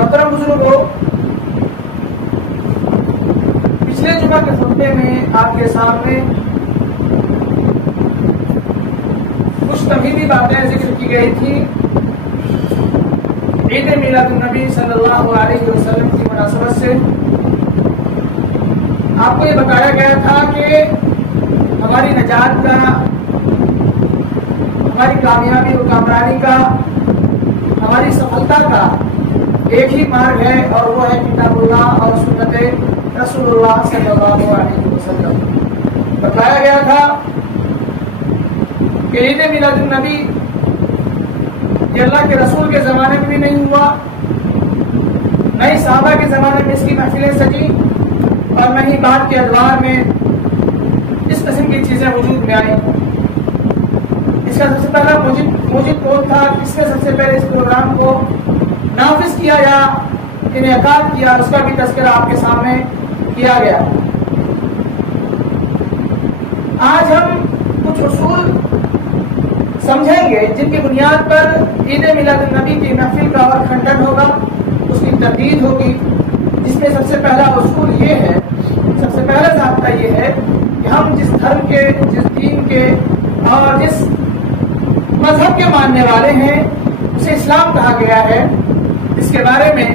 محترم بزرگوں، پچھلے جمعہ کے خطبے میں آپ کے سامنے کچھ تمہیدی باتیں ذکر کی گئی تھی عید میلاد النبی صلی اللہ علیہ وسلم کی مناسبت سے۔ آپ کو یہ بتایا گیا تھا کہ ہماری نجات کا، ہماری کامیابی و کامرانی کا، ہماری سفلتا کا ایک ہی مارگ ہے، اور وہ ہے کتاب اللہ اور سنت رسول اللہ صلی اللہ علیہ وسلم۔ بتایا گیا تھا کہ عید میلاد النبی یہ اللہ کے رسول کے زمانے میں بھی نہیں ہوا، نہ ہی صحابہ کے زمانے میں اس کی محفلیں سجی، اور نہ ہی بعد کے ادوار میں اس قسم کی چیزیں وجود میں آئیں۔ اس کا سب سے پہلا موجب کون تھا؟ کس نے سب سے پہلے اس پروگرام کو نافذ کیا یا انعقاد کیا، اس کا بھی تذکرہ آپ کے سامنے کیا گیا۔ آج ہم کچھ اصول سمجھیں گے جن کی بنیاد پر عید میلاد النبی کی محفل کا اور کھنڈن ہوگا، اس کی تردید ہوگی، جس میں سب سے پہلا اصول یہ ہے، سب سے پہلا ضابطہ یہ ہے کہ ہم جس دھرم کے، جس دین کے اور جس مذہب کے ماننے والے ہیں اسے اسلام کہا گیا ہے، اس کے بارے میں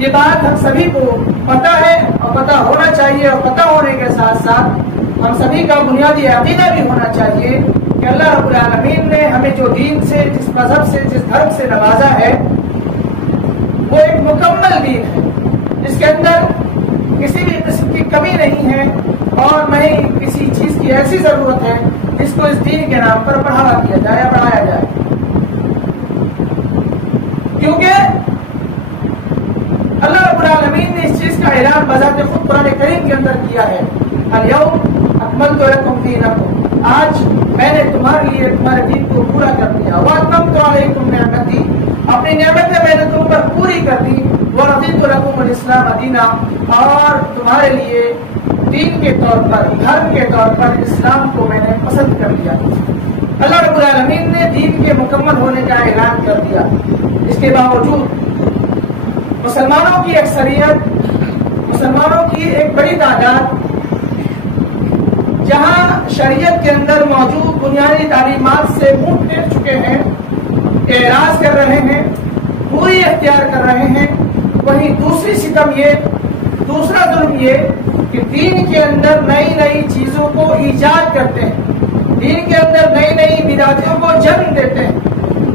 یہ بات ہم سبھی کو پتہ ہے اور پتہ ہونا چاہیے، اور پتہ ہونے کے ساتھ ساتھ ہم سبھی کا بنیادی عقیدہ بھی ہونا چاہیے کہ اللہ رب العالمین نے ہمیں جو دین سے، جس مذہب سے، جس دھرم سے نوازا ہے وہ ایک مکمل دین ہے، جس کے اندر کسی بھی قسم کی کمی نہیں ہے، اور نہ ہی کسی چیز کی ایسی ضرورت ہے جس کو اس دین کے نام پر بڑھاوا کیا جائے یا بڑھایا جائے، کیونکہ اللہ رب العالمین نے اس چیز کا اعلان بذات خود قرآن کریم کے اندر کیا ہے، الیوم اکملت لکم دینکم، آج میں نے تمہارے لیے تمہارے دین کو پورا کر دیا، واتممت علیکم نعمتی، اپنی نعمتیں میں نے تم پر پوری کر دی، ورضیت لکم الاسلام دینا، اور تمہارے لیے دین کے طور پر، دھرم کے طور پر اسلام کو میں نے پسند کر لیا۔ اللہ رب العالمین نے دین کے مکمل ہونے کا اعلان کر دیا۔ اس کے باوجود مسلمانوں کی اکثریت، مسلمانوں کی ایک بڑی تعداد جہاں شریعت کے اندر موجود بنیادی تعلیمات سے منہ پھیر چکے ہیں، اعراض کر رہے ہیں، دوری اختیار کر رہے ہیں، وہیں دوسری ستم یہ، دوسرا ظلم یہ کہ دین کے اندر نئی نئی چیزوں کو ایجاد کرتے ہیں، دین کے اندر نئی نئی بدعتوں کو جنم دیتے ہیں،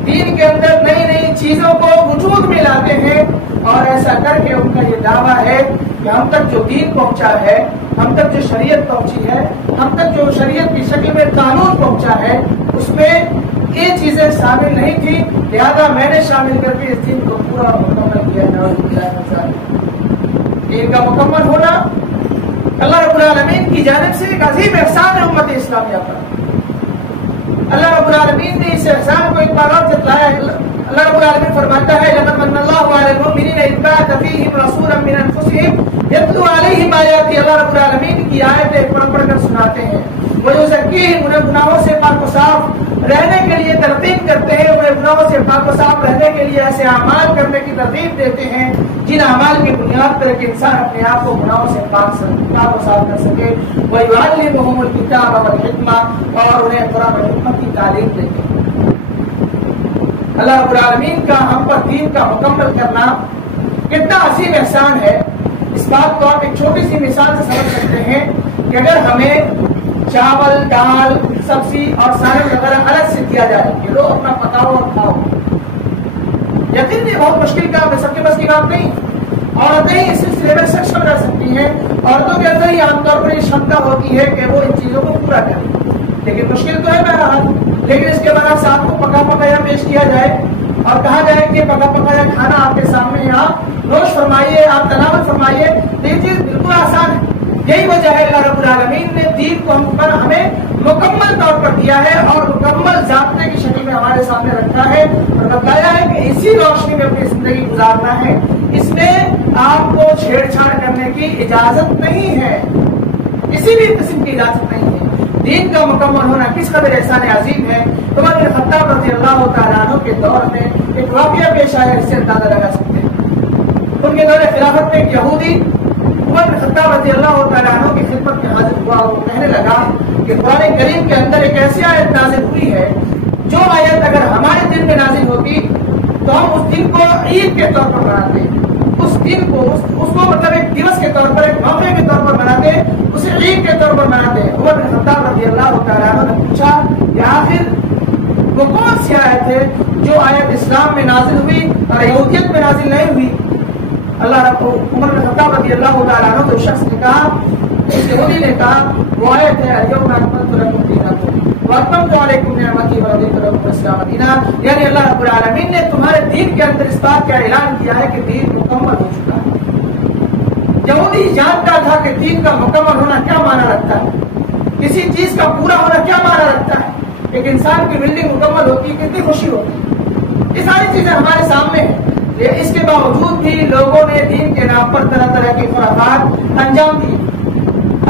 دین کے اندر نئی نئی چیزوں کو وجود میں لاتے ہیں، اور ایسا کر کے ان کا یہ دعویٰ ہے کہ ہم تک جو دین پہنچا ہے، ہم تک جو شریعت پہنچی ہے، ہم تک جو شریعت کی شکل میں قانون پہنچا ہے، اس میں یہ چیزیں شامل نہیں تھی، لہذا میں نے شامل کر کے اس دین کو پورا مکمل کیا۔ دین کا مکمل ہونا اللہ رب العالمین کی جانب سے ایک عظیم احسان ہے امت اسلامیہ پر۔ اللہ رب العالمین نے اس احسان کو ایک بار اور جتلایا ہے۔ اللہ رب العالمین فرماتا ہے لقد من اللہ علی المؤمنین اذ بعث فیہم رسولا من انفسہم یتلو علیہم آیاتہ، اللہ رب العالمین کی آیتیں پڑھ پڑھ کر سناتے ہیں، ویزکیہم، انہیں گناہوں سے پاک و صاف رہنے کے لیے ترغیب کرتے ہیں، انہیں گناہوں سے پاک و صاف رہنے کے لیے ایسے اعمال کرنے کی ترغیب دیتے ہیں جن اعمال کی بنیاد پر ایک انسان اپنے آپ کو گناہوں سے پاک و صاف کر سکے، وَيُعَلِّمُهُمُ الْكِتَابَ وَالْحِکْمَةَ، اور انہیں قرآن و حکمت کی تعلیم دیتے ہیں۔ اللہ رب العالمین کا ہم پر دین کا مکمل کرنا کتنا عظیم احسان ہے، اس بات کو آپ ایک چھوٹی سی مثال سے سمجھ سکتے ہیں کہ اگر ہمیں چاول، دال، سبزی اور سالن وغیرہ الگ سے دیا جائے کہ لو اپنا پکاؤ اور کھاؤ، یقین نہیں بہت مشکل کام ہے، سب کے بس کی بات نہیں، عورتیں ہی اس سلسلے میں سکشم رہ سکتی ہیں، عورتوں کے اندر ہی عام طور پر یہ شمتا ہوتی ہے کہ وہ ان چیزوں کو پورا کریں، لیکن مشکل تو ہے بہرحال۔ لیکن اس کے بعد آپ کو پکا پکایا پیش کیا جائے اور کہا جائے کہ پکا پکایا کھانا آپ کے سامنے ہے، آپ نوش فرمائیے، آپ تلاوت فرمائیے، تو یہ چیز بالکل آسان ہے۔ یہی وجہ ہے اللہ رب العالمین نے دین کو ہم پر ہمیں مکمل طور پر دیا ہے اور مکمل ضابطے کی شکل میں ہمارے سامنے رکھا ہے، اور بتایا ہے کہ اسی روشنی میں اپنی زندگی گزارنا ہے، اس میں آپ کو چھیڑ چھاڑ کرنے کی اجازت نہیں ہے، کسی بھی قسم کی اجازت نہیں ہے۔ دین کا مکمل ہونا کس قدر احسان عظیم ہے، عمر بن خطاب رضی اللہ تعالیٰ عنہ کے دور میں ایک واقعہ پیش آیا، اس سے اندازہ لگا سکتے ہیں۔ خلافت میں ایک یہودی عمر بن خطاب رضی اللہ تعالیٰ عنہ کی خدمت میں حاضر ہوا اور کہنے لگا کہ قرآن کریم کے اندر ایک ایسی آیت نازل ہوئی ہے جو آیت اگر ہمارے دل میں نازل ہوتی تو ہم اس دن کو عید کے طور پر مناتے، اس دن کو اس کو مطلب ایک دیوس کے طور پر، ایک موقع کے طور پر مناتے، اسے عید کے طور پر مناتے۔ عمر بن خطاب رضی اللہ تعالیٰ عنہ نے پوچھا کہ آخر وہ کون سی آیت ہے جو آیت اسلام میں نازل ہوئی اور یہودیت میں نازل نہیں ہوئی؟ اللہ رب عمر بن خطاب رضی اللہ تعالیٰ عنہ تو شخص نے کہا، اس یہودی نے کہا وہ آیت ہے الیوم اکملت لکم دینکم واتممت علیکم نعمتی ورضیت لکم الاسلام دینا، یعنی اللہ رب العالمین نے تمہارے دین کے اندر اس بات کا اعلان کیا ہے کہ دین مکمل ہو چکا ہے۔ یہودی جانتا تھا کہ دین کا مکمل ہونا کیا معنی رکھتا ہے، کسی چیز کا پورا ہونا کیا معنی رکھتا ہے۔ ایک انسان کی بلڈنگ مکمل ہوتی کتنی خوشی ہوتی، یہ ساری چیزیں ہمارے سامنے ہیں، اس کے باوجود بھی لوگوں نے دین کے نام پر طرح طرح کے خرافات انجام دیے۔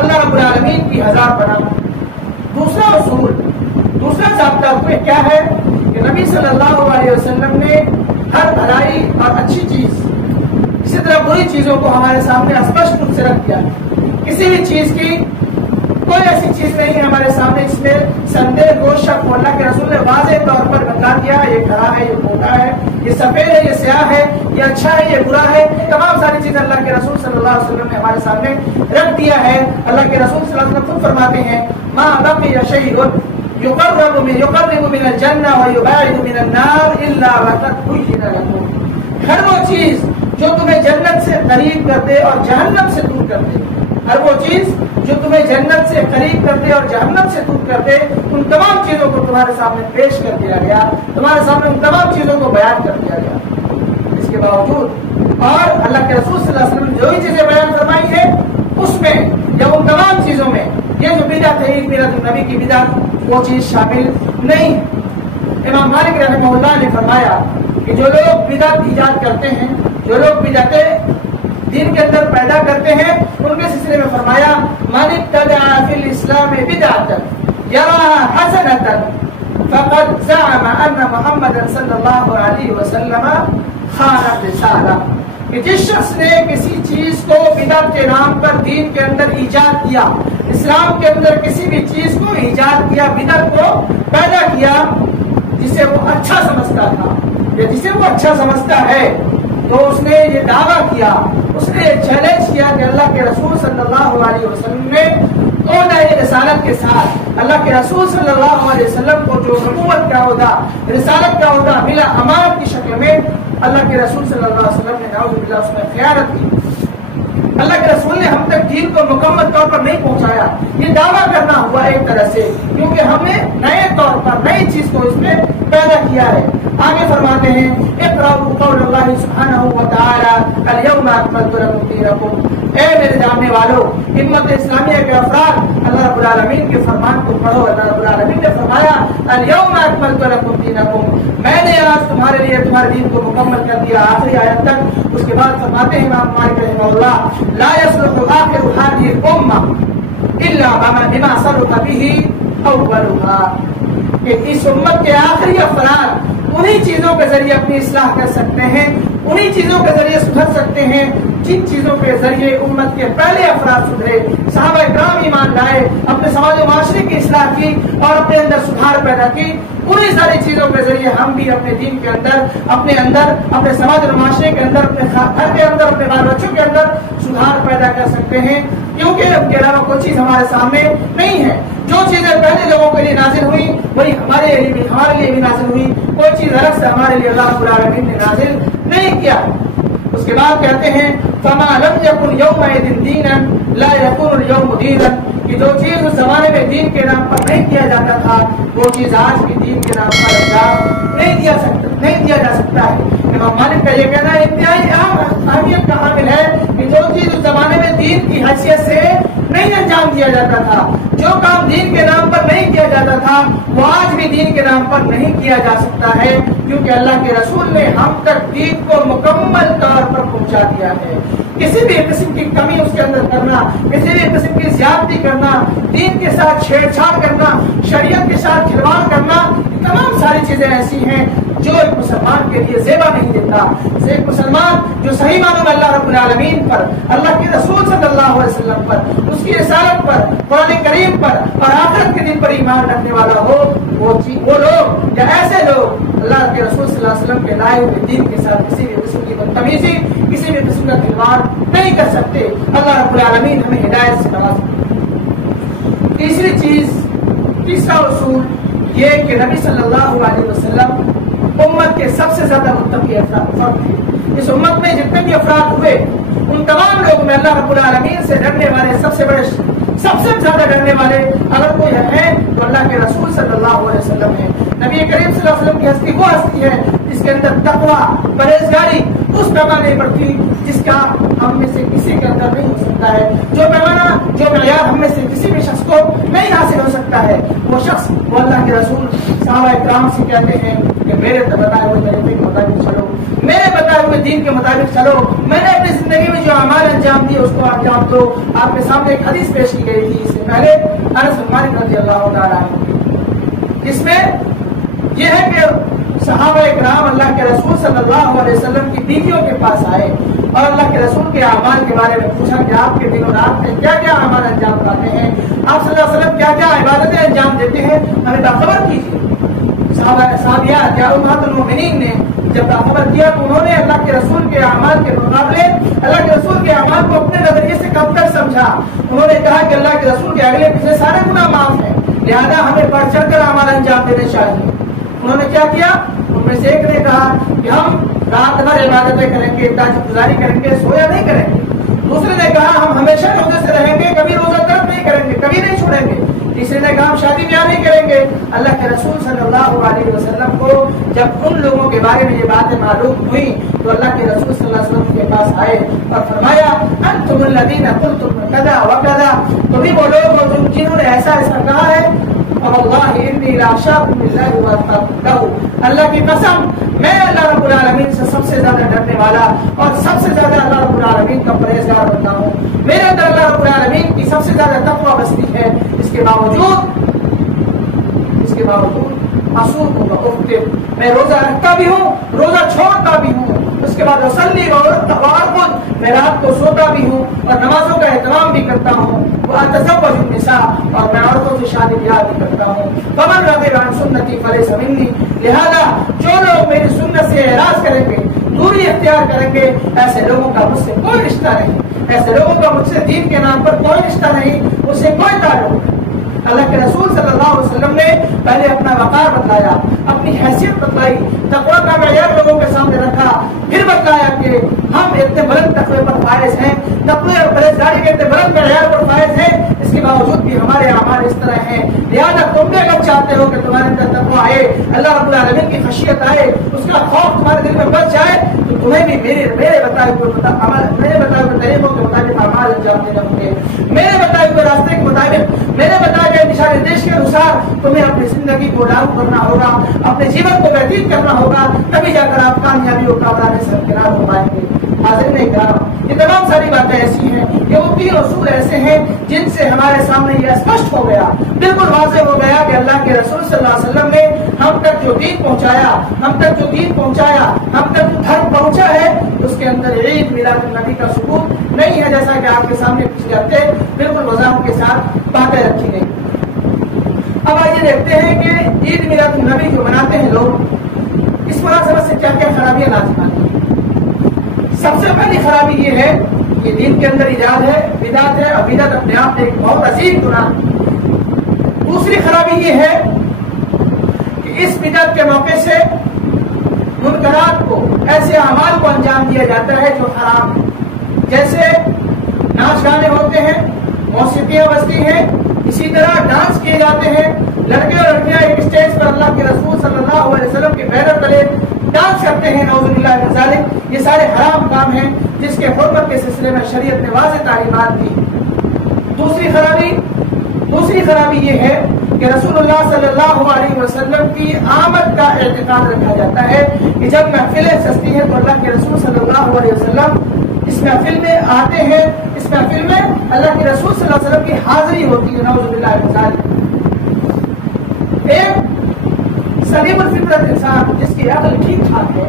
اللہ رب العالمین کی ہزار برابر۔ دوسرا اصول، دوسرا ضابطہ کیا ہے کہ نبی صلی اللہ علیہ وسلم نے ہر بھلائی اور اچھی چیز اسی طرح بری چیزوں کو ہمارے سامنے اسپشٹ روپ سے رکھ دیا۔ کسی بھی چیز کی کوئی ایسی چیز نہیں ہے ہمارے سامنے اس میں سندے کو شک ہو۔ اللہ کے رسول نے واضح طور پر بتا دیا یہ کھڑا ہے، یہ موٹا ہے، یہ سفید ہے، یہ سیاہ ہے، یہ اچھا ہے، یہ برا ہے، تمام ساری چیزیں اللہ کے رسول صلی اللہ علیہ وسلم نے ہمارے سامنے رکھ دیا ہے۔ اللہ کے رسول صلی اللہ علیہ وسلم خود فرماتے ہیں ما بقي شيء يقرب من الجنة ويبعد من النار إلا وقد بين لكم، ہر وہ چیز جو تمہیں جنت سے قریب کر دے اور جہنم سے دور کر دے، ہر وہ چیز جو تمہیں جنت سے قریب کر دے اور جہنم سے دور کر دے، ان تمام چیزوں کو تمہارے سامنے پیش کر دیا گیا، تمہارے سامنے ان تمام چیزوں کو بیان کر دیا گیا۔ اس کے باوجود اور اللہ کے رسول صلی اللہ علیہ وسلم نے جو ہی چیزیں بیان فرمائی ہے اس میں یا ان تمام چیزوں میں یہ جو بدعت ہے بدعت النبی کی بدعت وہ چیز شامل نہیں۔ امام مالک رحمہ اللہ نے فرمایا کہ جو لوگ بدعت ایجاد کرتے ہیں، جو لوگ بدعتیں دین کے اندر پیدا کرتے ہیں، ان کے سلسلے میں فرمایا من ابتدع فی الاسلام بدعۃ یراها حسنۃ فقد زعم ان محمد صلی اللہ علیہ وسلم خان الرسالہ، کہ جس شخص نے کسی چیز کو بدعت کے نام پر دین کے اندر ایجاد کیا، اسلام کے اندر کسی بھی چیز کو ایجاد کیا، بدعت کو پیدا کیا جسے وہ اچھا سمجھتا تھا یا جسے وہ اچھا سمجھتا ہے، تو اس نے یہ دعویٰ کیا، اس نے یہ چیلنج کیا کہ اللہ کے رسول صلی اللہ علیہ وسلم نے عہدہ رسالت کے ساتھ اللہ کے رسول صلی اللہ علیہ وسلم کو جو نبوت کا عہدہ، رسالت کا عہدہ ملا امانت کی شکل میں، اللہ کے رسول صلی اللہ علیہ وسلم نے نعوذ باللہ اس میں خیانت کی۔ اللہ کے رسول نے ہم تک دین کو مکمل طور پر نہیں پہنچایا، یہ دعویٰ کرنا ہوا ایک طرح سے، کیونکہ ہم نے نئے طور پر نئی چیز کو اس میں پیدا کیا ہے۔ آگے فرماتے ہیں اقرأوا قول اللہ سبحانہ وتعالی الیوم اکملت لکم دینکم، اے میرے جاننے والو، امت اسلامیہ کے افراد اللہ رب العالمین کے فرمان کو پڑھو۔ اللہ رب العالمین نے فرمایا الیوم اکملت لکم دینکم، میں نے آج تمہارے لیے تمہارے دین کو مکمل کر دیا، آخری آیت تک۔ اس کے بعد فرماتے ہیں امام مالک رحمہ اللہ لا يصلح آخر هذه الأمة إلا بما صلح به أولها، کہ اس امت کے آخری افراد انہی چیزوں کے ذریعے اپنی اصلاح کر سکتے ہیں، انہی چیزوں کے ذریعے سدھر سکتے ہیں جن چیزوں کے ذریعے امت کے پہلے افراد سدھرے۔ صحابہ کرام ایمان لائے، اپنے سماج و معاشرے کی اصلاح کی اور اپنے اندر سدھار پیدا کی، انہی ساری چیزوں کے ذریعے ہم بھی اپنے دین کے اندر، اپنے سماج اور معاشرے کے اندر، اپنے گھر کے اندر، اپنے بال بچوں کے اندر سدھار پیدا کر سکتے ہیں، کیونکہ اب کے علاوہ کوئی چیز ہمارے سامنے نہیں ہے۔ جو چیزیں پہلے لوگوں کے لیے نازل ہوئی وہی ہمارے لیے بھی نازل ہوئی، کوئی چیز الگ سے ہمارے لیے اللہ رب العالمین نے نازل نہیں کیا۔ اس کے بعد کہتے ہیں فما لم یکن یومئذ دینا لا یکون اليوم دینا، کہ جو چیز اس زمانے میں دین کے نام پر نہیں کیا جاتا تھا وہ چیز آج بھی دین کے نام پر انجام نہیں دیا جا سکتا ہے۔ امام مالک کا یہ کہنا انتہائی اہم اہمیت کا حامل ہے کہ جو چیز اس زمانے میں دین کی حیثیت سے نہیں انجام دیا جاتا تھا، جو کام دین کے نام پر نہیں کیا جاتا تھا وہ آج بھی دین کے نام پر نہیں کیا جا سکتا ہے، کیونکہ اللہ کے رسول نے ہم تک دین کو مکمل طور پر پہنچا دیا ہے۔ کسی بھی قسم کی کمی اس کے اندر کرنا، کسی بھی قسم کی زیادتی کرنا، دین کے ساتھ چھیڑ چھاڑ کرنا، شریعت کے ساتھ کھلواڑ کرنا، تمام ساری چیزیں ایسی ہیں جو ایک مسلمان کے لیے زیبا نہیں دیتا۔ ایک مسلمان جو صحیح معنوں میں اللہ رب العالمین پر، اللہ کے رسول صلی اللہ علیہ وسلم پر، اس کی رسالت پر، قرآن کریم پر اور آخرت کے دن پر ایمان رکھنے والا ہو، وہ لوگ یا ایسے لوگ اللہ کے رسول صلی اللہ علیہ وسلم کے لائے ہوئے دین کے ساتھ کسی بھی قسم کی بدتمیزی، کسی بھی قسم کا کھلواڑ نہیں کر سکتے۔ اللہ رب العالمین ہمیں ہدایت سے نوازے۔ تیسری چیز، تیسرا اصول یہ کہ نبی صلی اللہ علیہ وسلم امت کے سب سے زیادہ متقی افراد تھے۔ اس امت میں جتنے بھی افراد ہوئے ان تمام لوگوں میں اللہ رب العالمین سے ڈرنے والے سب سے زیادہ ڈرنے والے اگر کوئی ہے تو اللہ کے رسول صلی اللہ علیہ وسلم ہے۔ نبی کریم صلی اللہ علیہ وسلم کی ہستی وہ ہستی ہے جس کے اندر تقویٰ، پرہیزگاری اس پیمانے پر تھی جس کا ہم میں سے کسی کے اندر نہیں ہو سکتا ہے، جو پیمانہ، جو معیار ہم میں سے کسی بھی شخص کو نہیں حاصل ہو سکتا ہے۔ وہ شخص وہ اللہ کے رسول صحابہ کرام سے کہتے ہیں کہ میرے بتائے ہوئے طریقے کے مطابق چلو، میرے بتائے ہوئے دین کے مطابق چلو، میں نے اپنی زندگی میں جو اعمال انجام دیے اس کو انجام دو۔ آپ کے سامنے ایک حدیث پیش کی گئی تھی اس سے پہلے، انس بن مالک رضی اللہ تعالیٰ عنہ، جس میں یہ ہے کہ صحابہ کرام اللہ کے رسول صلی اللہ علیہ وسلم کی بیویوں کے پاس آئے اور اللہ کے رسول کے اعمال کے بارے میں پوچھا کہ آپ کے دن و رات میں کیا کیا اعمال انجام بتاتے ہیں، آپ صلی اللہ علیہ وسلم کیا کیا عبادتیں انجام دیتے ہیں، ہمیں باخبر کیجیے۔ صحابیات یا امہات المؤمنین نے جب باخبر کیا تو انہوں نے اللہ کے رسول کے اعمال کے مقابلے اللہ کے رسول کے اعمال کو اپنے نظریے سے کم تر سمجھا۔ انہوں نے کہا کہ اللہ کے رسول کے اگلے پچھلے سارے گناہ معاف ہیں، لہذا ہمیں بڑھ چڑھ کر اعمال انجام دینے چاہیے۔ انہوں نے کیا کیا؟ ان میں سے ایک نے کہا کہ ہم رات بھر عبادتیں کریں گے، تاجد گزاری کریں گے، سویا نہیں کریں گے۔ دوسرے نے کہا ہم ہمیشہ روزے سے رہیں گے، کبھی روزہ ترک نہیں کریں گے، کبھی نہیں چھوڑیں گے۔ تیسرے نے کہا ہم شادی بیاہ نہیں کریں گے۔ اللہ کے رسول صلی اللہ علیہ وسلم کو جب ان لوگوں کے بارے میں یہ باتیں معلوم ہوئی تو اللہ کے رسول صلی اللہ علیہ وسلم کے پاس آئے اور فرمایا انتم الذین قلتم کذا وکذا، تمہیں وہ لوگ ہو جنہوں نے ایسا ایسا کہا ہے، واللہ انی لاشاکم باللہ واتقوا لہ، اللہ کی قسم میں اللہ رب العالمین سے سب سے زیادہ ڈرنے والا اور سب سے زیادہ اللہ رب العالمین کا پرہیزگار بنتا ہوں۔ میرے اندر اللہ رب العالمین کی سب سے زیادہ تقویٰ بستی ہے، اس کے باوجود اصول کو افطر، میں روزہ رکھتا بھی ہوں، روزہ چھوڑتا بھی ہوں، اس کے بعد اصلی اور میں رات کو سوتا بھی ہوں اور نمازوں کا اہتمام بھی کرتا ہوں، واتزوج النساء، اور میں عورتوں سے شادی بیاہ بھی کرتا ہوں۔ فمن رغب عن سنتی فلیس منی، لہذا جو لوگ میری سنت سے اعراض کریں گے، دوری اختیار کریں گے، ایسے لوگوں کا مجھ سے کوئی رشتہ نہیں، ایسے لوگوں کا مجھ سے دین کے نام پر کوئی رشتہ نہیں، مجھ سے کوئی تعلق نہیں۔ اللہ کے رسول صلی اللہ علیہ وسلم نے پہلے اپنا وقار بتلایا، اپنی حیثیت بتلائی، تقویٰ کا معیار لوگوں کے سامنے رکھا، پھر بتلایا کہ ہم اتنے بلند تقوی پر فائز ہیں، تقوی اور پرہیزگاری کے اتنے بلند معیار پر فائز ہیں، اس کے باوجود بھی ہمارے اعمال اس طرح ہیں، لہٰذا تم بھی اگر چاہتے ہو کہ تمہارے اندر تقویٰ آئے، اللہ رب العالمین کی خشیت آئے، اس کا خوف تمہارے دل میں بچ جائے، تو تمہیں بھی میرے بتائے ہوئے طریقوں کے مطابق اعمال انجام دینے ہوں گے، میرے بتائے ہوئے راستے کے مطابق، میرے بتائے گئے دشا نردیش کے انوسار تمہیں اپنی زندگی کو لاگو کرنا ہوگا، اپنے جیون کو بہترین کرنا ہوگا، تبھی جا کر آپ کامیابی اور کامیابی سے کنار ہو پائیں گے۔ حاضرین کرام، یہ تمام ساری باتیں ایسی ہیں کہ وہ تین اصول ایسے ہیں جن سے ہمارے سامنے یہ اسپشٹ ہو گیا، بالکل واضح ہو گیا کہ اللہ کے رسول صلی اللہ علیہ وسلم نے ہم تک جو دین پہنچایا، ہم تک جو دھرم پہنچا ہے، اس کے اندر عید میلاد النبی کا ثبوت نہیں ہے، جیسا کہ آپ کے سامنے پچھلے ہفتے بالکل وضاحت کے ساتھ باتیں رکھی گئی۔ اب آئیے دیکھتے ہیں کہ عید میلاد النبی جو مناتے ہیں لوگ، اس مناسبت سے کیا کیا خرابیاں لازم آتی ہیں۔ سب سے پہلی خرابی یہ ہے کہ دین کے اندر ایجاد ہے، بدعت ہے، اور بدعت اپنے آپ میں ایک بہت عظیم گناہ۔ دوسری خرابی یہ ہے کہ اس بدعت کے موقع سے منکرات کو، ایسے اعمال کو انجام دیا جاتا ہے جو حرام ہے، جیسے ناچ گانے ہوتے ہیں، موسیقیاں بجتی ہیں، اسی طرح ڈانس کیے جاتے ہیں، لڑکے اور لڑکیاں ایک اسٹیج پر اللہ کے رسول صلی اللہ علیہ وسلم کے بینر تلے ڈانس کرتے ہیں، نعوذ باللہ من ذالک۔ یہ سارے حرام کام ہیں جس کے حرمت کے سلسلے میں شریعت نے واضح تعلیمات دی۔ دوسری خرابی یہ ہے کہ رسول اللہ صلی اللہ علیہ وسلم کی آمد کا اعتقاد رکھا جاتا ہے کہ جب محفلیں سجتی ہیں تو اللہ کے رسول صلی اللہ علیہ وسلم اس محفل میں آتے ہیں، اس محفل میں اللہ کے رسول صلی اللہ علیہ وسلم کی حاضری ہوتی ہے، نعوذ باللہ من ذالک۔ ایک سلیم الفطرت انسان جس کی عقل ٹھیک ٹھاک ہے،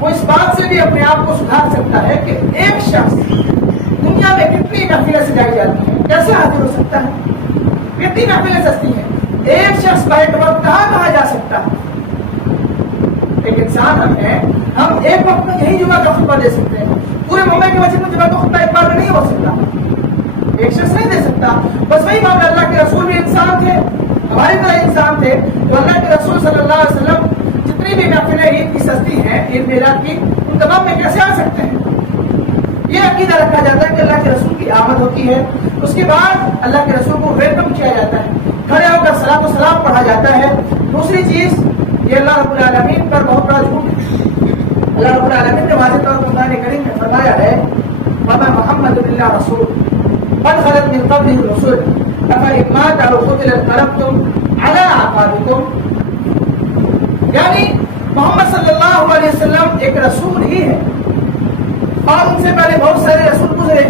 وہ اس بات سے بھی اپنے آپ کو سدھار سکتا سکتا ہے کہ ایک شخص دنیا میں کتنی محفلیں سجائی جاتی ہیں، کیسے حاضر ہو سکتا ہے؟ کتنی محفلیں سجتی ہیں، ایک شخص بیک وقت کہاں جا سکتا ہے؟ ایک انسان ہم ہیں، ہم ایک وقت میں یہی جمعہ کا خطبہ دے سکتے ہیں، پورے ممبئی کی مسجد میں جمعہ کا خطبہ ایک بار میں نہیں ہو سکتا، ایک شخص نہیں دے سکتا۔ بس وہی معاملہ، اللہ کے رسول بھی انسان تھے، ہماری طرح انسان تھے، تو اللہ کے رسول صلی اللہ علیہ وسلم جتنی بھی محفلیں عید کی سجتی ہیں، عید میلاد کی، ان تمام میں کیسے آ سکتے ہیں؟ یہ عقیدہ رکھا جاتا ہے کہ اللہ کے رسول کی آمد ہوتی ہے، اس کے بعد اللہ کے رسول کو ویلکم کیا جاتا ہے، کھڑے ہو کر صلاۃ و سلام پڑھا جاتا ہے۔ دوسری چیز، یہ اللہ رب العالمین پر بہت بڑا جھوٹ ہے۔ اللہ رب العالمین نے واضح طور پر قرآن کریم میں فرمایا ہے، وما محمد الا رسول قد خلت من قبله الرسل افإن مات أو قتل انقلبتم على أعقابكم، یعنی محمد صلی اللہ علیہ وسلم ایک رسول ہی ہے، اور ان سے پہلے بہت سارے رسول گزرے۔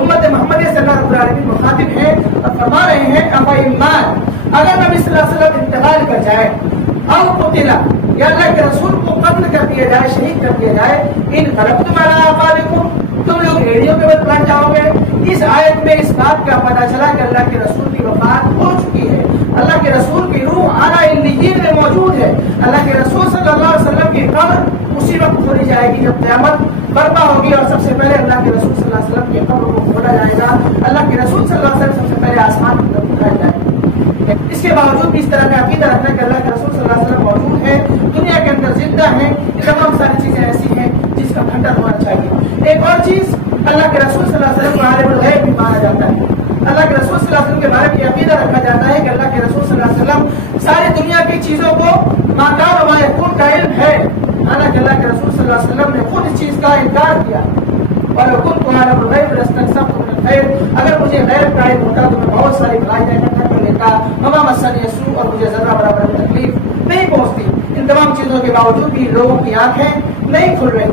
امت محمدیہ سے اللہ رب العالمین مخاطب ہے اور فرما رہے ہیں افإن مات، اگر نبی صلی اللہ علیہ وسلم انتقال کر جائے، او قتل، یا اللہ کے رسول کو قتل کر دیا جائے، شہید کر دیا جائے، انقلبتم علی اعقابکم، تم لوگ ایڑیوں کے بل پلٹ جاؤ گے۔ اس آیت میں اس بات کا پتہ چلا کہ اللہ کے رسول کی وفات ہو چکی ہے، اللہ کے رسول کی روح اعلیٰ علیین میں موجود ہے۔ اللہ کے رسول صلی اللہ علیہ وسلم کی قبر اسی وقت کھولی جائے گی جب قیامت برپا ہوگی، اور سب سے پہلے اللہ کے رسول صلی اللہ علیہ وسلم کی قبر کو کھولا جائے گا، اللہ کے رسول صلی اللہ علیہ وسلم سب سے پہلے آسمان کی طرف اٹھائے جائیں گے۔ اس کے باوجود بھی اس طرح کا عقیدہ رکھنا کہ اللہ کے رسول صلی اللہ علیہ وسلم موجود ہے، دنیا کے اندر زندہ ہیں، یہ تمام ساری چیزیں ایسی ہیں جس کا کھنڈن ہونا چاہیے۔ ایک اور چیز، اللہ کے رسول صلی اللہ علیہ وسلم کو عالم الغیب بھی مانا جاتا ہے۔ اللہ کے رسول صلی اللہ علیہ وسلم کے بارے میں عقیدہ رکھا جاتا ہے کہ اللہ کے رسول صلی اللہ علیہ وسلم ساری دنیا کی چیزوں کو ما کان و ما یکون کا علم ہے، حالانکہ اللہ کے رسول صلی اللہ علیہ وسلم نے خود اس چیز کا انکار کیا، وَلَوْ كُنْتُ أَعْلَمُ الْغَيْبَ لَاسْتَكْثَرْتُ مِنَ الْخَيْرِ، اگر مجھے غیب کا علم ہوتا تو میں بہت ساری بھلائیاں اکٹھا کر لیتا، وَمَا مَسَّنِيَ السُّوءُ، اور مجھے ذرہ برابر تکلیف نہیں پہنچتی۔ ان تمام چیزوں کے باوجود بھی لوگوں کی آنکھیں نہیں کھل رہی۔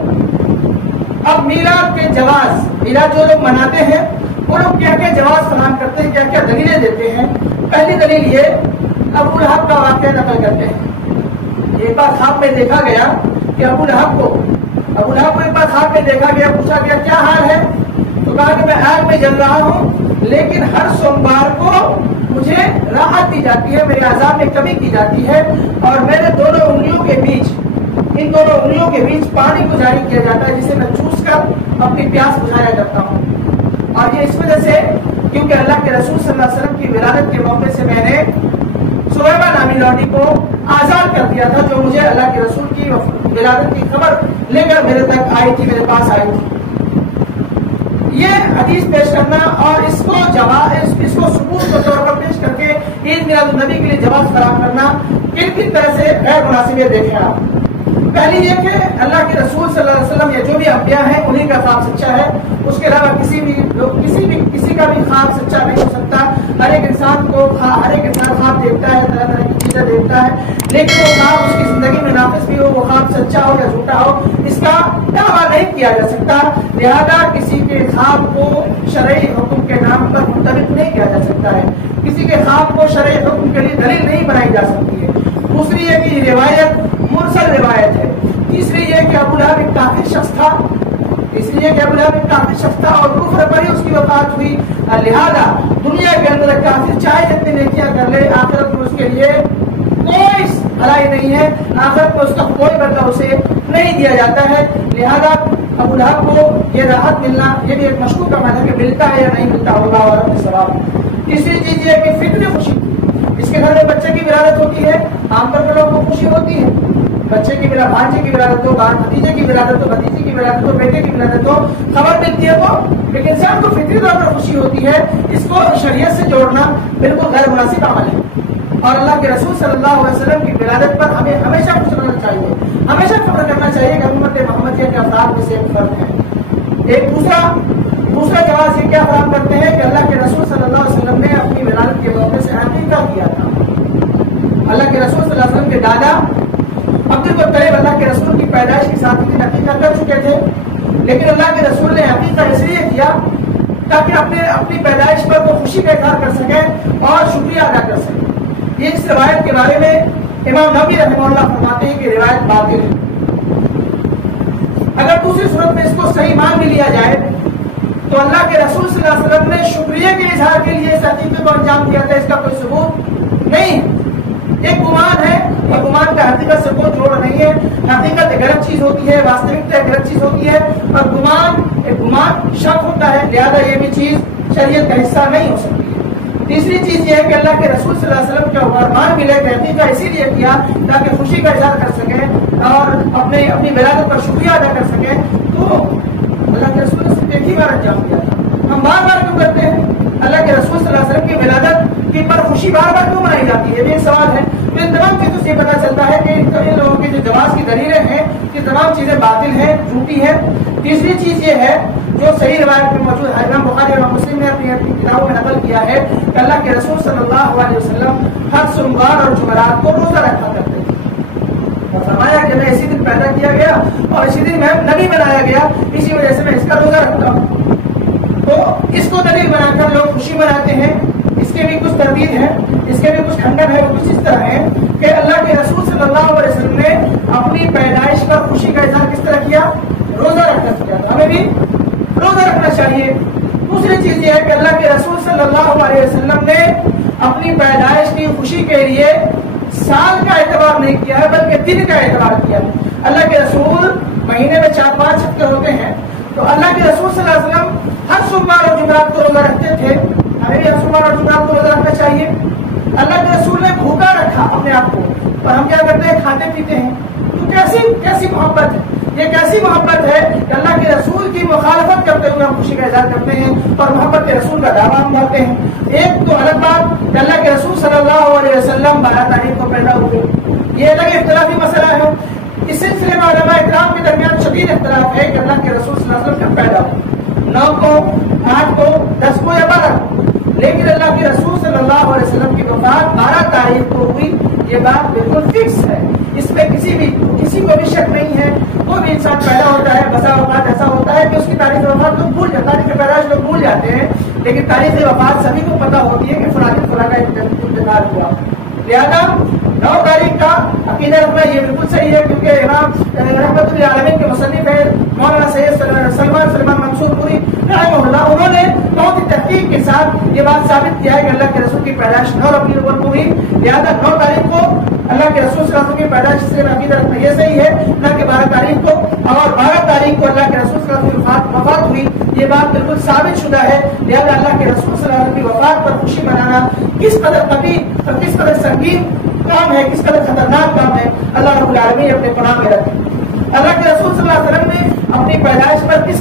اب میلاد کے جواز، میلاد جو لوگ مناتے ہیں وہ لوگ کیا کیا جواز فراہم کرتے ہیں، کیا کیا دلیلیں دیتے ہیں۔ پہلی دلیل یہ ابو لہب کا واقعہ نقل کرتے ہیں۔ ایک بار خواب میں دیکھا گیا کہ ابو لہب کو ایک بار خواب میں دیکھا گیا، پوچھا گیا کیا حال ہے، تو کہا کہ میں آگ میں جل رہا ہوں، لیکن ہر سوموار کو مجھے راحت دی جاتی ہے، میرے عذاب میں کمی کی جاتی ہے، اور میرے ان دونوں انگلیوں کے بیچ پانی کو جاری کیا جاتا ہے، جسے میں چوس کر اپنی پیاس بجھایا کرتا ہوں۔ اور یہ اس وجہ سے کیونکہ اللہ کے رسول صلی اللہ علیہ وسلم کی ولادت کے موقع سے میں نے سویبہ نامی لوڈی کو آزاد کر دیا تھا، جو مجھے اللہ کے رسول کی ولادت کی خبر لے کر میرے تک آئی تھی، میرے پاس آئی تھی۔ یہ حدیث پیش کرنا اور اس کو ثبوت کے طور پر پیش کر کے عید میلاد النبی کے لیے جواز فراہم کرنا کن طرح سے غیر مناسب ہے، دیکھیں آپ۔ پہلی یہ کہ اللہ کے رسول صلی اللہ علیہ وسلم یا جو بھی انبیاء ہیں انہیں کا خواب سچا ہے، اس کے علاوہ کسی کا بھی خواب سچا نہیں ہو سکتا۔ ہر ایک انسان خواب دیکھتا ہے، طرح طرح کی چیزیں دیکھتا ہے، لیکن وہ خواب اس کی زندگی میں نافذ بھی ہو، وہ خواب سچا ہو یا جھوٹا ہو، اس کا دعویٰ نہیں کیا جا سکتا۔ لہذا کسی کے خواب کو شرعی حکم کے نام پر منطبق نہیں کیا جا سکتا ہے، کسی کے خواب کو شرعی حکم کے لیے دلیل نہیں بنائی جا سکتی ہے۔ دوسری یہ کہ یہ روایت مرسل روایت ہے۔ تیسری یہ کہ ابو لہب ایک کافر شخص تھا، اور کفر پر ہی اس کی وفات ہوئی، لہذا دنیا کے اندر کافر چاہے جتنی نیکیاں کر لے، آخرت میں اس کے لیے کوئی بھلائی نہیں ہے، آخرت میں اس کا کوئی بدلہ اسے نہیں دیا جاتا ہے۔ لہذا ابو لہب کو یہ راحت ملنا یہ بھی ایک مشکوک کا معنی ہے کہ ملتا ہے یا نہیں ملتا ہوگا، اور اپنے سوال۔ تیسری چیز یہ کہ فطری خوشی، اس کے گھر میں بچے کی ولادت ہوتی ہے، عام طور پر لوگوں کو خوشی ہوتی ہے، بچے کی بھانجے کی ولادت ہو، بھتیجے کی ولادت ہو، بھتیجی کی ولادت ہو، بیٹے کی ولادت ہو، خبر ملتی ہے تو لیکن انسان کو فطری طور پر خوشی ہوتی ہے، اس کو شریعت سے جوڑنا بالکل غیر مناسب عمل ہے۔ اور اللہ کے رسول صلی اللہ علیہ وسلم کی ولادت پر ہمیں ہمیشہ خوش رہنا چاہیے، ہمیشہ خبر کرنا چاہیے کہ امت محمدیہ کے افراد میں سے ایک فرد ہے۔ ایک دوسرا جواز یہ کیا فراہم کرتے ہیں کہ اللہ کے رسول صلی اللہ علیہ وسلم نے اپنی ولادت کے موقع سے عقیقہ کیا تھا۔ اللہ کے رسول صلی اللہ علیہ وسلم کے دادا عبدالمطلب اللہ کے رسول کی پیدائش کے ساتھ ہی عقیقہ کر چکے تھے، لیکن اللہ کے رسول نے عقیقہ اس لیے کیا تاکہ اپنی پیدائش پر وہ خوشی کا اظہار کر سکیں اور شکریہ ادا کر سکیں۔ یہ اس روایت کے بارے میں امام نبوی رحمہ اللہ فرماتے ہیں کہ روایت باطل ہے۔ اگر دوسری صورت میں اس کو صحیح مان اظہار کے لیے اس عقیدے کو انجام دیا تھا، اس کا کوئی ثبوت نہیں۔ ایک گمان ہے، یہ گمان کا حقیقت سے کوئی جوڑ نہیں ہے۔ حقیقت ایک الگ چیز ہوتی ہے، واستوکتا ایک الگ چیز ہوتی ہے، اور گمان شک ہوتا ہے، لہذا یہ بھی چیز شریعت کا حصہ نہیں ہو سکتی ہے۔ تیسری چیز یہ ہے کہ اللہ کے رسول صلی اللہ علیہ وسلم کا فرمان ملے کہ عقیدہ اسی لیے کیا تاکہ خوشی کا اظہار کر سکیں اور اپنی ولادت پر شکریہ ادا کر سکیں، تو اللہ کے رسول نے صرف ایک ہی بار انجام دیا تھا۔ ہم بار بار کیوں کرتے ہیں؟ اللہ کے رسول صلی اللہ علیہ وسلم کی ولادت کی پر خوشی بار بار کیوں منائی جاتی ہے؟ یہ بھی ایک سوال ہے۔ تو ان تمام چیزوں سے یہ پتا چلتا ہے کہ ان لوگوں کی جو جواز کی دلیلیں ہیں یہ تمام چیزیں باطل ہیں، جھوٹی ہیں۔ تیسری چیز یہ ہے جو صحیح روایت میں موجود ہے، امام بخاری اور مسلم نے اپنی کتابوں میں نقل کیا ہے کہ اللہ کے رسول صلی اللہ علیہ وسلم ہر سوموار اور جمعرات کو روزہ رکھا کرتے تھے، اور فرمایا کہ میں اسی دن پیدا کیا گیا اور اسی دن میں نبی بنایا گیا، اسی وجہ سے میں اس کا روزہ رکھتا ہوں۔ تو اس کو دلیل بنا کر لوگ خوشی مناتے ہیں۔ اس کے بھی کچھ تردید ہے، اس کے بھی کچھ کھنڈن ہے، وہ کچھ اس طرح ہے کہ اللہ کے رسول صلی اللہ علیہ وسلم نے اپنی پیدائش پر خوشی کا اظہار کس طرح کیا؟ روزہ رکھ کر کیا تھا، ہمیں بھی روزہ رکھنا چاہیے۔ دوسری چیز یہ ہے کہ اللہ کے رسول صلی اللہ علیہ وسلم نے اپنی پیدائش کی خوشی کے لیے سال کا اعتبار نہیں کیا ہے بلکہ دن کا اعتبار کیا ہے۔ اللہ کے رسول مہینے میں 4-5 ہفتے ہوتے ہیں، تو اللہ کے رسول صلی اللہ علیہ وسلم ہر سوموار اور جمعرات کو روزہ رکھتے تھے، ہمیں بھی ہر سوموار اور جمعرات کو روزہ رکھنا چاہیے۔ اللہ کے رسول نے بھوکا رکھا اپنے آپ کو، اور ہم کیا کرتے ہیں؟ کھاتے پیتے ہیں۔ تو کیسی محبت ہے؟ یہ کیسی محبت ہے کہ اللہ کے رسول کی مخالفت کرتے ہوئے ہم خوشی کا اظہار کرتے ہیں اور محبت کے رسول کا دعویٰ ہم کرتے ہیں۔ ایک تو الگ بات کہ اللہ کے رسول صلی اللہ علیہ وسلم 12 تاریخ کو پیدا ہوئے، یہ الگ اختلافی مسئلہ ہے۔ اس سلسلے میں علماء اکرام کے درمیان شدید اختلاف ہے کہ اللہ کے رسول صلی اللہ علیہ وسلم کب پیدا ہوئے، 9 کو، 8 کو، 10 کو یا 12 کو، لیکن اللہ کے رسول صلی اللہ علیہ وسلم کی وفات 12 تاریخ کو ہوئی، یہ بات بالکل فکس ہے، اس میں کسی کو بھی شک نہیں ہے۔ کوئی بھی انسان پیدا ہوتا ہے، بسا اوقات ایسا ہوتا ہے کہ اس کی تاریخ وفات لوگ بھول جاتے ہیں، تاریخ پیدائش لوگ بھول جاتے ہیں، لیکن تاریخ وفات سبھی کو پتا ہوتی ہے کہ فلاں فلاں کا انتقال ہوا۔ لہذا 9 تاریخ کا عقیدہ رکھنا یہ بالکل صحیح ہے، کیونکہ امام رحمت للعالمین کے مصنف ہے مولانا سید سلمان منصور پوری رحمہ اللہ، انہوں نے بہت ہی تحقیق کے ساتھ یہ بات ثابت کیا ہے کہ اللہ کے رسول کی پیدائش 9 ربیع الاول کو ہوئی، لہذا 9 تاریخ کو اللہ کے رسول صلی اللہ علیہ وسلم کی پیدائش سے عقیدہ رکھنا یہ صحیح ہے، نہ کہ 12 تاریخ کو، اور 12 تاریخ کو اللہ کے رسول صلی اللہ علیہ وسلم کی وفات ہوئی، یہ بات بالکل ثابت شدہ ہے۔ لہذا اللہ کے رسول صلی اللہ علیہ وسلم کی وفات پر خوشی منانا کس قدر قبیح اور کس قدر سنگین کام ہے، کس قدر خطرناک کام ہے، اللہ رب العالمین اپنے قرآن میں رکھے۔ اللہ کے رسول صلی اللہ علیہ وسلم نے اپنی پیدائش پر کس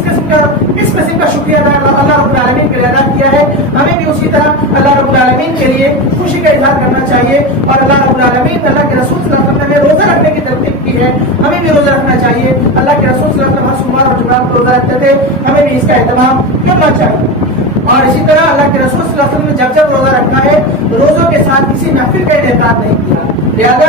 قسم کا شکریہ اللہ رب العالمین کے لیے ادا کیا ہے، ہمیں بھی اسی طرح اللہ رب العالمین کے لیے خوشی کا اظہار کرنا چاہیے، اور اللہ رب العالمین اللہ کے رسول صلی اللہ علیہ وسلم نے روزہ رکھنے کی ترغیب کی ہے، ہمیں بھی روزہ رکھنا چاہیے۔ اللہ کے رسول صلی اللہ علیہ وسلم ہر سوموار اور جمعرات کو روزہ رکھتے تھے، ہمیں بھی اس کا اہتمام کرنا چاہیے۔ اور اسی طرح اللہ کے رسول صلی اللہ علیہ وسلم نے جب روزہ رکھا ہے، روزوں کے ساتھ کسی محفل کا انعقاد نہیں کیا، لہذا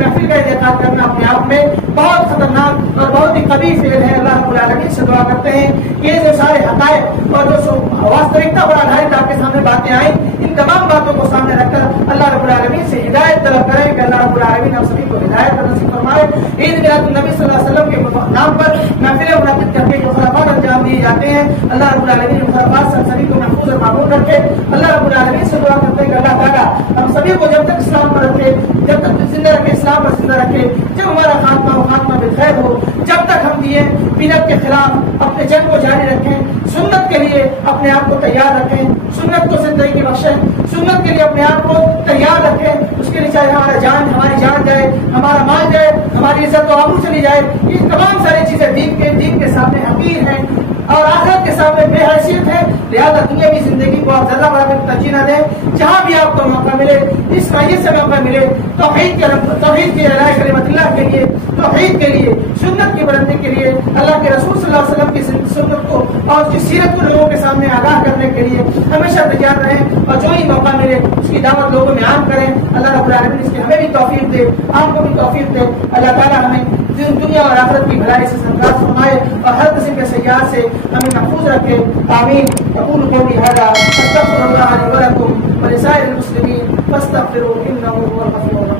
محفل کا انعقاد کرنا اپنے آپ میں بہت خطرناک اور بہت ہی قبیح فعل ہے۔ اللہ رب العالمین سے دعا کرتے ہیں کہ یہ جو سارے حقائق اور جو واستوکتا پر آدھارت آپ کے سامنے باتیں آئیں، ان تمام باتوں کو سامنے رکھ کر اللہ رب العالمین سے ہدایت طلب کریں کہ اللہ رب العالمین ہم سبھی کو ہدایت نصیب فرمائے۔ عید میلاد النبی صلی اللہ علیہ وسلم کے نام پر محفلیں منعقد کر کے جو خرافات انجام دیے جاتے ہیں، اللہ رب العالمین ان خرافات سے سبھی کو محفوظ اور معمول رکھے۔ اللہ رب العالمین سے دعا کرتے ہیں کہ اللہ تعالیٰ ہم سبھی کو جب تک اسلام پر رکھے، جب تک زندہ رکھے، اسلام پر زندہ رکھے، جب ہمارا خاتمہ بالخیر ہو، جب تک ہم دیے بدعت کے خلاف اپنے جنگ کو جاری رکھیں، سنت کے لیے اپنے آپ کو تیار رکھیں، سنت کو زندگی بخشیں، سنت کے لیے اپنے آپ کو تیار رکھیں، اس کے لیے چاہے ہماری جان جائے، ہمارا مال جائے، ہماری عزت و آبرو چلی جائے، یہ تمام ساری چیزیں دین کے سامنے حقیر ہیں اور آخرت کے سامنے بے حیثیت ہے۔ لہذا دنیاوی زندگی کو آپ ذرہ برابر ترجیح نہ دیں، جہاں بھی آپ کو موقع ملے، اس خیریت سے موقع ملے، توحید کی اعلاء کلمت اللہ کے لیے، توحید کے لیے، سنت کی بلندی کے لیے، اللہ کے رسول صلی اللہ علیہ وسلم کی سنت کو اور اس کی سیرت کو لوگوں کے سامنے آگاہ کرنے کے لیے ہمیشہ تیار رہیں، اور جو ہی موقع ملے اس کی دعوت لوگوں میں عام کریں۔ اللہ رب العالمین اس کی ہمیں بھی توفیق دے، آپ کو بھی توفیق دے۔ اللہ تعالیٰ ہمیں دنیا اور آخرت کی بھلائی سے سرفراز فرمائے اور ہر قسم کے سیاحت سے ہمیں محفوظ رکھے۔ آمین۔ اقول قولی ھذا استغفر اللہ لی ولکم ولسائر المسلمین فاستغفروہ انہ هو الغفور الرحیم۔